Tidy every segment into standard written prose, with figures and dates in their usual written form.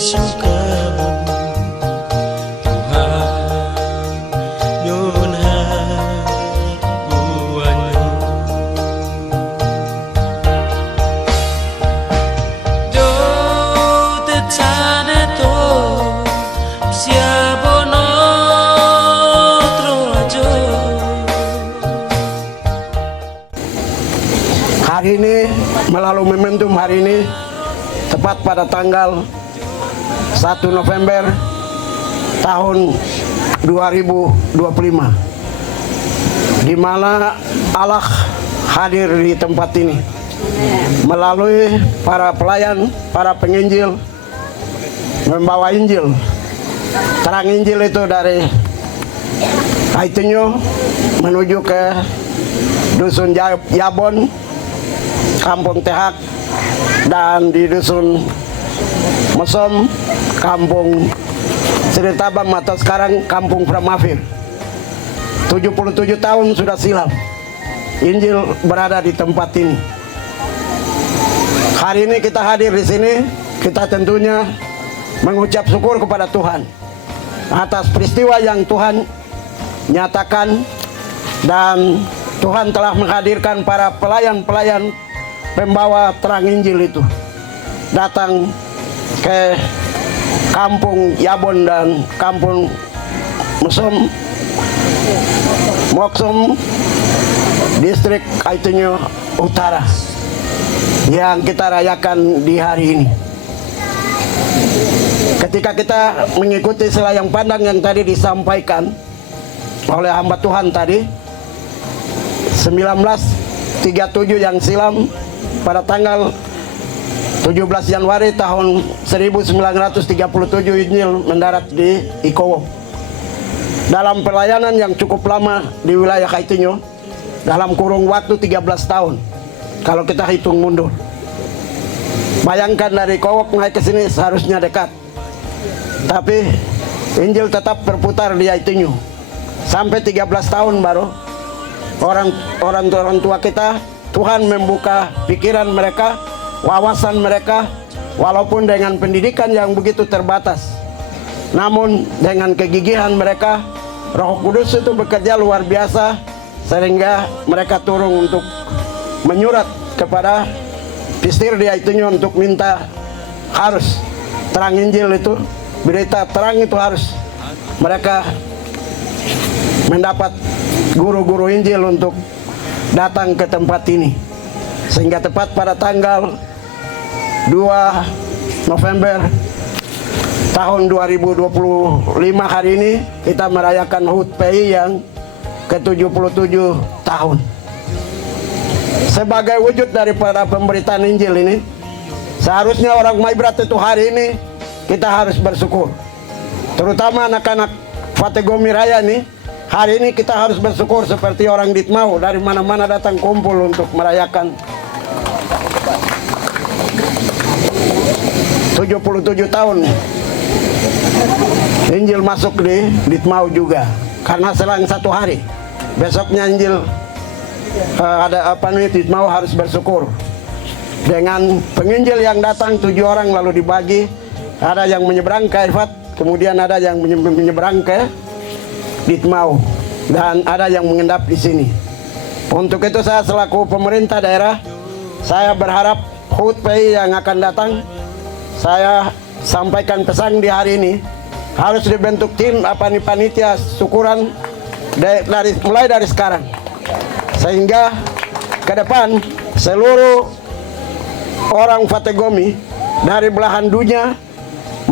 suka Tuhan nyun habuanyo do tetane to siabono trojo. Hari ini melalui momentum hari ini tepat pada tanggal 1 November tahun 2025, di mana Allah hadir di tempat ini melalui para pelayan, para penginjil, membawa Injil, terang Injil itu dari Aitunyo menuju ke Dusun Yabon, Kampung Tehak, dan di Dusun Mesom, Kampung Siritabam atau sekarang Kampung Pramafir. 77 tahun sudah silam Injil berada di tempat ini. Hari ini kita hadir di sini, kita tentunya mengucap syukur kepada Tuhan atas peristiwa yang Tuhan nyatakan, dan Tuhan telah menghadirkan para pelayan-pelayan pembawa terang Injil itu datang ke Kampung Yabon dan Kampung Mesom, Moksom, distrik Aitunyo Utara, yang kita rayakan di hari ini. Ketika kita mengikuti selayang pandang yang tadi disampaikan oleh hamba Tuhan tadi, 1937 yang silam pada tanggal 17 Januari tahun 1937 Injil mendarat di Ikowo. Dalam pelayanan yang cukup lama di wilayah Aitunyo, dalam kurung waktu 13 tahun kalau kita hitung mundur. Bayangkan dari Ikowo naik ke sini seharusnya dekat, tapi Injil tetap berputar di Aitunyo sampai 13 tahun baru orang tua kita, Tuhan membuka pikiran mereka, wawasan mereka, walaupun dengan pendidikan yang begitu terbatas, namun dengan kegigihan mereka, Roh Kudus itu bekerja luar biasa, sehingga mereka turun untuk menyurat kepada Pistir di Aitunyo untuk minta harus terang Injil itu, berita terang itu harus mereka mendapat guru-guru Injil untuk datang ke tempat ini. Sehingga tepat pada tanggal 2 November tahun 2025 hari ini kita merayakan HUT PI yang ke-77 tahun. Sebagai wujud daripada pemberitaan Injil ini, seharusnya orang Maibrat itu hari ini kita harus bersyukur. Terutama anak-anak Fategomi Raya ini, hari ini kita harus bersyukur seperti orang Ditmau dari mana-mana datang kumpul untuk merayakan 77 tahun Injil masuk di Ditmau juga. Karena selang satu hari besoknya Injil ada apa nih, Ditmau harus bersyukur dengan penginjil yang datang 7 orang lalu dibagi, ada yang menyeberang ke Ifat, kemudian ada yang menyeberang ke Ditmau, dan ada yang mengendap di sini. Untuk itu saya selaku pemerintah daerah, saya berharap HUT PI yang akan datang, saya sampaikan pesan di hari ini, harus dibentuk tim panitia syukuran mulai dari sekarang, sehingga ke depan seluruh orang Fategomi dari belahan dunia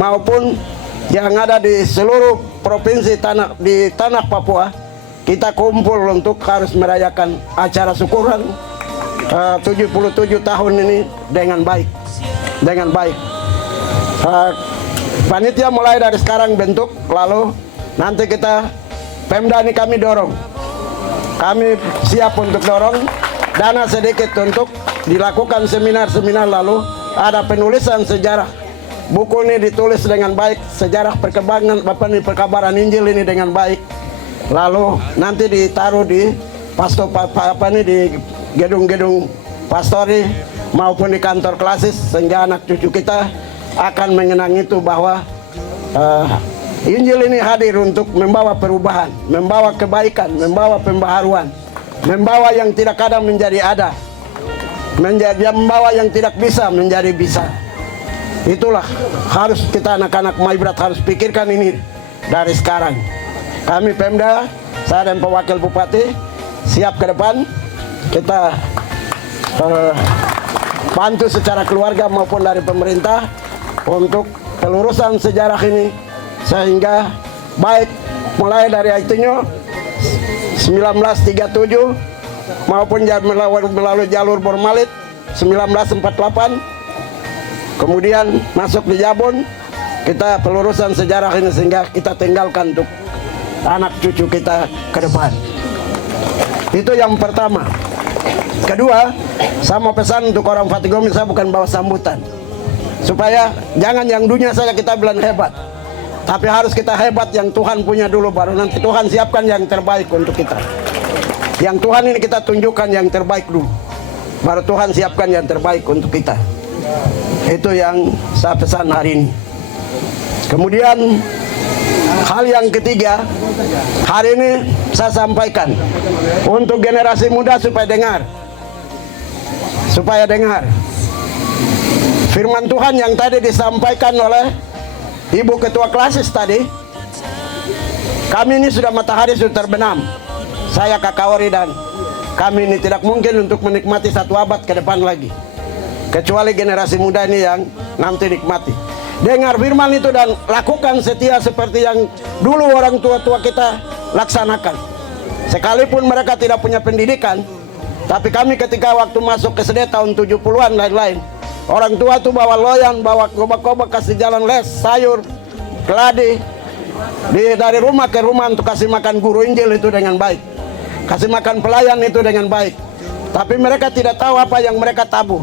maupun yang ada di seluruh provinsi di tanah Papua, kita kumpul untuk harus merayakan acara syukuran 77 tahun ini dengan baik. Panitia mulai dari sekarang bentuk, lalu nanti kita Pemda ini kami dorong, kami siap untuk dorong dana sedikit untuk dilakukan seminar-seminar, lalu ada penulisan sejarah. Buku ini ditulis dengan baik, sejarah perkembangan perkabaran Injil ini dengan baik. Lalu nanti ditaruh di di gedung-gedung pastori maupun di kantor klasis, sehingga anak cucu kita akan mengenang itu bahwa Injil ini hadir untuk membawa perubahan, membawa kebaikan, membawa pembaharuan, membawa yang tidak ada menjadi ada, membawa yang tidak bisa menjadi bisa. Itulah harus kita anak-anak Maibrat harus pikirkan ini dari sekarang. Kami Pemda, saya dan Wakil Bupati siap ke depan. Kita bantu secara keluarga maupun dari pemerintah untuk pelurusan sejarah ini, sehingga baik mulai dari Aitinyo 1937 maupun melalui jalur Bormalit 1948, kemudian masuk di Jabon, kita pelurusan sejarah ini sehingga kita tinggalkan untuk anak cucu kita ke depan. Itu yang pertama. Kedua, saya mau pesan untuk orang Fatigomi, saya bukan bawa sambutan, supaya jangan yang dunia saja kita bilang hebat, tapi harus kita hebat yang Tuhan punya dulu, baru nanti Tuhan siapkan yang terbaik untuk kita. Yang Tuhan ini kita tunjukkan yang terbaik dulu, baru Tuhan siapkan yang terbaik untuk kita. Itu yang saya pesan hari ini. Kemudian hal yang ketiga, hari ini saya sampaikan untuk generasi muda supaya dengar firman Tuhan yang tadi disampaikan oleh Ibu Ketua Klasis tadi. Kami ini sudah matahari sudah terbenam, saya Kakawari, dan kami ini tidak mungkin untuk menikmati satu abad ke depan lagi, kecuali generasi muda ini yang nanti nikmati. Dengar firman itu dan lakukan setia seperti yang dulu orang tua-tua kita laksanakan. Sekalipun mereka tidak punya pendidikan, tapi kami ketika waktu masuk ke SD tahun 70-an lain-lain, orang tua tuh bawa loyan, bawa kobak-kobak, kasih jalan les, sayur, keladi, dari rumah ke rumah untuk kasih makan guru Injil itu dengan baik, kasih makan pelayan itu dengan baik. Tapi mereka tidak tahu apa yang mereka tabur.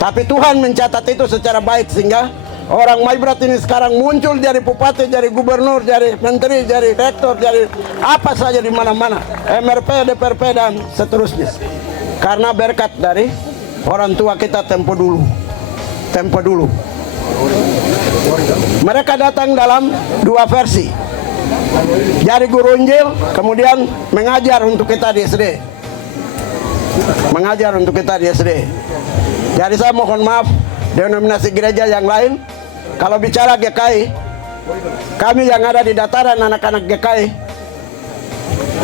Tapi Tuhan mencatat itu secara baik, sehingga orang Maibrat ini sekarang muncul jadi bupati, jadi gubernur, jadi menteri, jadi rektor, jadi apa saja di mana-mana, MRP, DPRP dan seterusnya. Karena berkat dari orang tua kita tempo dulu. Mereka datang dalam dua versi. Jadi guru Injil, kemudian mengajar untuk kita di SD. Jadi saya mohon maaf, denominasi gereja yang lain, kalau bicara GKI, kami yang ada di dataran anak-anak GKI,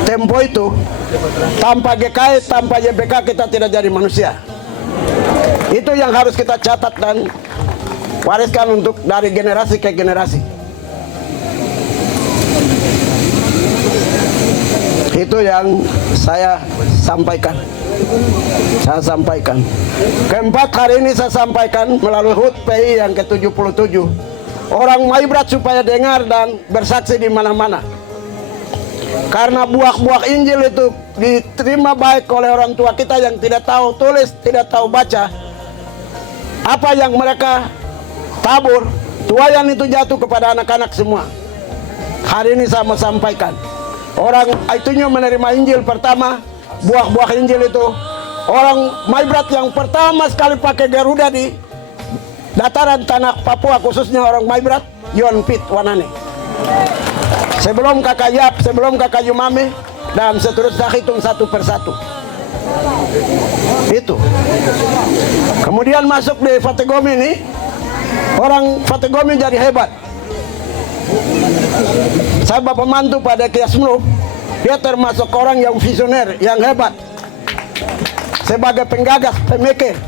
tempo itu, tanpa GKI, tanpa YBK kita tidak jadi manusia. Itu yang harus kita catat dan wariskan untuk dari generasi ke generasi. Itu yang saya sampaikan. Keempat, hari ini saya sampaikan melalui HUT PI yang ke-77, orang Maibrat supaya dengar dan bersaksi di mana-mana. Karena buah-buah Injil itu diterima baik oleh orang tua kita yang tidak tahu tulis, tidak tahu baca. Apa yang mereka tabur, tuayan itu jatuh kepada anak-anak semua. Hari ini saya mau sampaikan, orang Aitinyo menerima Injil pertama, buah-buah Injil itu orang Maibrat yang pertama sekali pakai Garuda di dataran tanah Papua, khususnya orang Maibrat, Yon Pit Wanane. Sebelum kakak Yap, sebelum kakak Yumame, dan seterusnya, hitung satu persatu. Itu. Kemudian masuk di Fatigomi ini, orang Fatigomi jadi hebat. Saya bapak mantu pada Kiasmru, dia termasuk orang yang visioner, yang hebat. Sebagai penggagas, pemikir,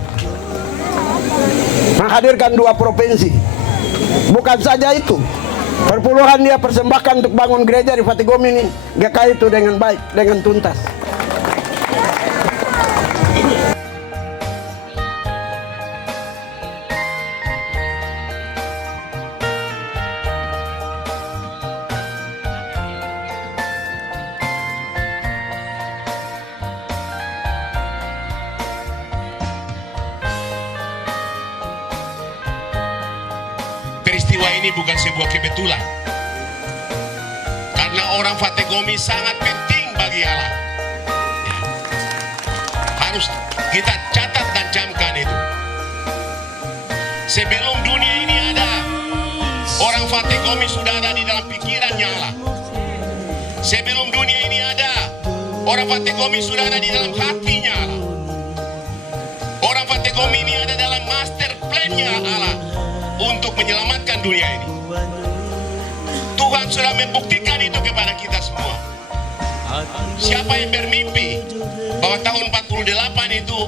menghadirkan dua provinsi. Bukan saja itu, perpuluhan dia persembahkan untuk bangun gereja di Fatigomi ini, GKI itu dengan baik, dengan tuntas. Peristiwa ini bukan sebuah kebetulan, karena orang Fatigomi sangat penting bagi Allah. Harus kita catat dan camkan itu. Sebelum dunia ini Fategomi sudah ada di dalam pikirannya Allah. Sebelum dunia ini ada, orang Fategomi sudah ada di dalam hatinya Allah. Orang Fategomi ini ada dalam master plan-nya Allah untuk menyelamatkan dunia ini. Tuhan sudah membuktikan itu kepada kita semua. Siapa yang bermimpi bahwa tahun 48 itu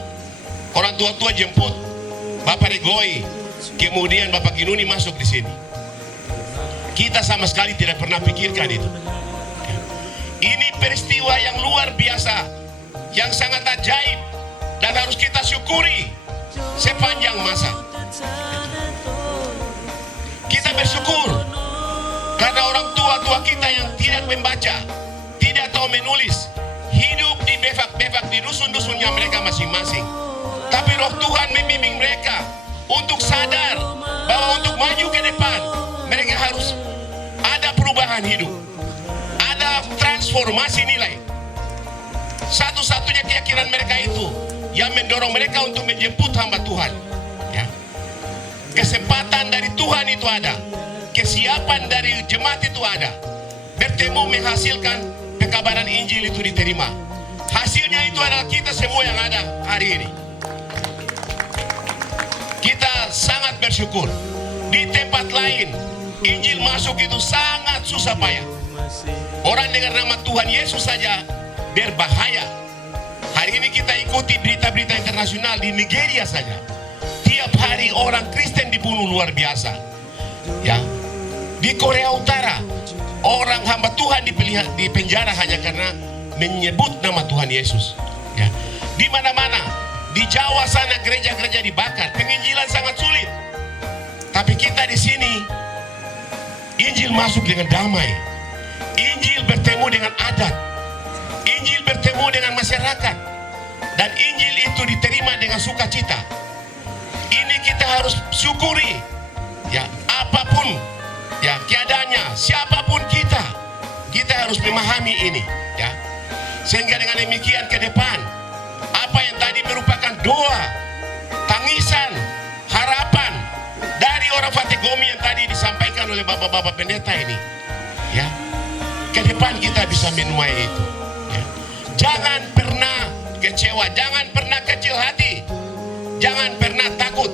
orang tua-tua jemput Bapak Regoi, kemudian Bapak Kinuni masuk di sini. Kita sama sekali tidak pernah pikirkan itu. Ini peristiwa yang luar biasa, yang sangat ajaib, dan harus kita syukuri sepanjang masa. Kita bersyukur karena orang tua-tua kita yang tidak membaca, tidak tahu menulis, hidup di bevak-bevak di dusun-dusunnya mereka masing-masing. Tapi roh Tuhan membimbing mereka untuk sadar bahwa untuk maju ke depan mereka harus ada perubahan hidup, ada transformasi nilai. Satu-satunya keyakinan mereka itu yang mendorong mereka untuk menjemput hamba Tuhan. Ya. Kesempatan dari Tuhan itu ada, kesiapan dari jemaat itu ada. Bertemu menghasilkan pekabaran Injil itu diterima. Hasilnya itu adalah kita semua yang ada hari ini. Kita sangat bersyukur. Di tempat lain Injil masuk itu sangat susah payah. Orang dengar nama Tuhan Yesus saja berbahaya. Hari ini kita ikuti berita-berita internasional di Nigeria saja. Tiap hari orang Kristen dibunuh luar biasa. Ya. Di Korea Utara orang hamba Tuhan di penjara hanya karena menyebut nama Tuhan Yesus. Ya. Di mana-mana, di Jawa sana gereja-gereja dibakar, penginjilan sangat sulit. Tapi kita di sini, Injil masuk dengan damai. Injil bertemu dengan adat. Injil bertemu dengan masyarakat. Dan Injil itu diterima dengan sukacita. Ini kita harus syukuri. Ya, apapun ya keadaannya, siapapun kita harus memahami ini. Ya, sehingga dengan demikian ke depan, apa yang tadi merupakan doa, tangisan, harapan dari orang Fategomi yang tadi disampaikan oleh bapak-bapak pendeta ini, ya, ke depan kita bisa menuai itu. Ya. Jangan pernah kecewa, jangan pernah kecil hati, jangan pernah takut.